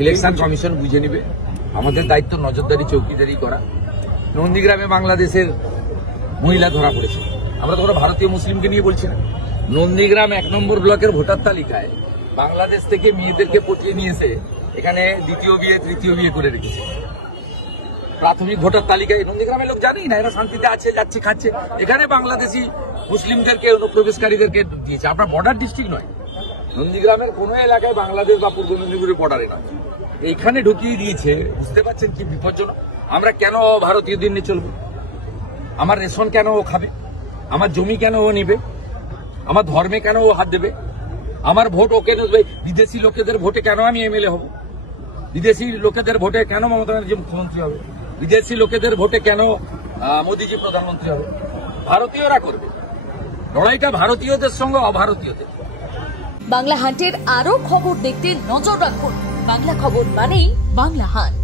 Election commission বুঝে নিবে। আমাদের দায়িত্ব নজরদারি চৌকিদারি করা। নন্দীগ্রামে বাংলাদেশের মহিলা ধরা পড়েছে। আমরা তো ভারতীয় মুসলিমকে নিয়ে বলছি না। নন্দীগ্রাম 1 নম্বর ব্লকের ভোটার তালিকায় বাংলাদেশ থেকে মেয়েদেরকে পটিয়ে নিয়েছে, এখানে দ্বিতীয় বিয়ে তৃতীয় বিয়ে করে রেখেছে। প্রাথমিক ভোটার তালিকায় নন্দীগ্রামের লোক জানেই না, এরা শান্তিতে আছে, যাচ্ছে, খাচ্ছে। এখানে বাংলাদেশি মুসলিমদেরকে অনুপ্রবেশকারীদেরকে দিয়েছে। আপনার বর্ডার ডিস্ট্রিক্ট নয়, নন্দীগ্রামের কোন এলাকায় বাংলাদেশ বা পূর্ব মেদিনীপুরের বর্ডারে নয়, এইখানে ঢুকিয়ে দিয়েছে। বুঝতে পারছেন কি বিপজ্জনক? আমরা কেন ভারতীয় দিন নিয়ে চলবো? আমার রেশন কেন ও খাবে? আমার জমি কেন ও নিবে? আমার ধর্মে কেন ও হাত দেবে? আমার ভোট ও কেন দেবে? বিদেশি লোকেদের ভোটে কেন আমি এমএলএ হব? বিদেশি লোকেদের ভোটে কেন মমতা ব্যানার্জি মুখ্যমন্ত্রী হবে? বিদেশি লোকেদের ভোটে কেন মোদীজি প্রধানমন্ত্রী হবে? ভারতীয়রা করবে লড়াইটা, ভারতীয়দের সঙ্গে অভারতীয়দের। বাংলা হান্টের আরো খবর দেখতে নজর রাখুন। বাংলা খবর মানেই বাংলা হান্ট।